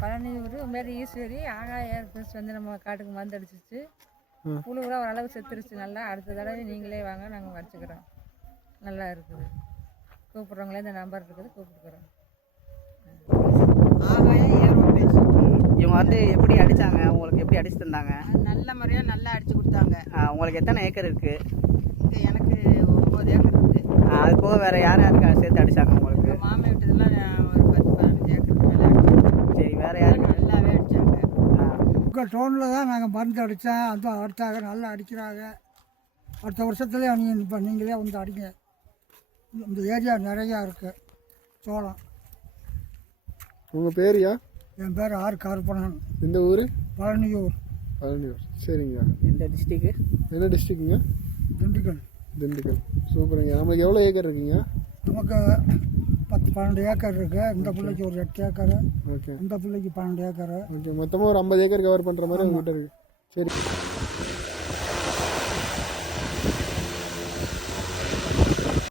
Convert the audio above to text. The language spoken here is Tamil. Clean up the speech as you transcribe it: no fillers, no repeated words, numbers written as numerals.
பழனியூர் மாரி ஈஸ்வரி ஆகாய ஏற்படுத்தி வந்து நம்ம காட்டுக்கு மருந்து அடிச்சிச்சு. புழு கூட ஓரளவு செத்துருச்சு. நல்லா அடுத்த தடவை நீங்களே வாங்க, நாங்கள் வச்சுக்கிறோம். நல்லா இருக்குது. கூப்பிட்றவங்களே இந்த நம்பர் இருக்குது, கூப்பிட்டுக்கிறோம். ஆகாயம் ஏரோபேஸ். இவங்க வந்து எப்படி அடித்தாங்க, உங்களுக்கு எப்படி அடிச்சு தந்தாங்க? நல்ல முறையாக நல்லா அடித்து கொடுத்தாங்க. உங்களுக்கு எத்தனை ஏக்கர் இருக்குது? இங்கே எனக்கு 9 ஏக்கர் இருக்குது. அது போக வேறு யார் யாருக்கு சேர்த்து அடித்தாங்க உங்களுக்கு? மாமி விட்டதெல்லாம் ஒரு 10-15 ஏக்கருக்கு மேலே அடிச்சாங்க. சரி, வேறு யாருக்கு? நல்லாவே அடித்தாங்க. உங்கள் டவுனில் தான் நாங்கள் மருந்து அடித்தேன். அந்த அடுத்தாக நல்லா அடிக்கிறாங்க. அடுத்த வருஷத்துலேயே நீங்கள் இப்போ நீங்களே வந்து அடிங்க. இந்த ஏரியா நிறையா இருக்குது. சோளம். உங்கள் பேருயா? என் பேர் ஆர் கார்பனன். எந்த ஊர்? பழனியூர். பழனியூர். சரிங்க. எந்த டிஸ்ட்ரிக்கு? என்ன டிஸ்ட்ரிக்குங்க? திண்டுக்கல். திண்டுக்கல். சூப்பருங்க. நம்மளுக்கு எவ்வளோ ஏக்கர் இருக்குங்க? நமக்கு 10-12 ஏக்கர் இருக்குது. இந்த பிள்ளைக்கு ஒரு 8 ஏக்கரு. ஓகே. இந்த பிள்ளைக்கு 12 ஏக்கரு. ஓகே, மொத்தமாக ஒரு 50 ஏக்கர் கவர் பண்ணுற மாதிரி உங்கள்கிட்ட இருக்குது. சரி.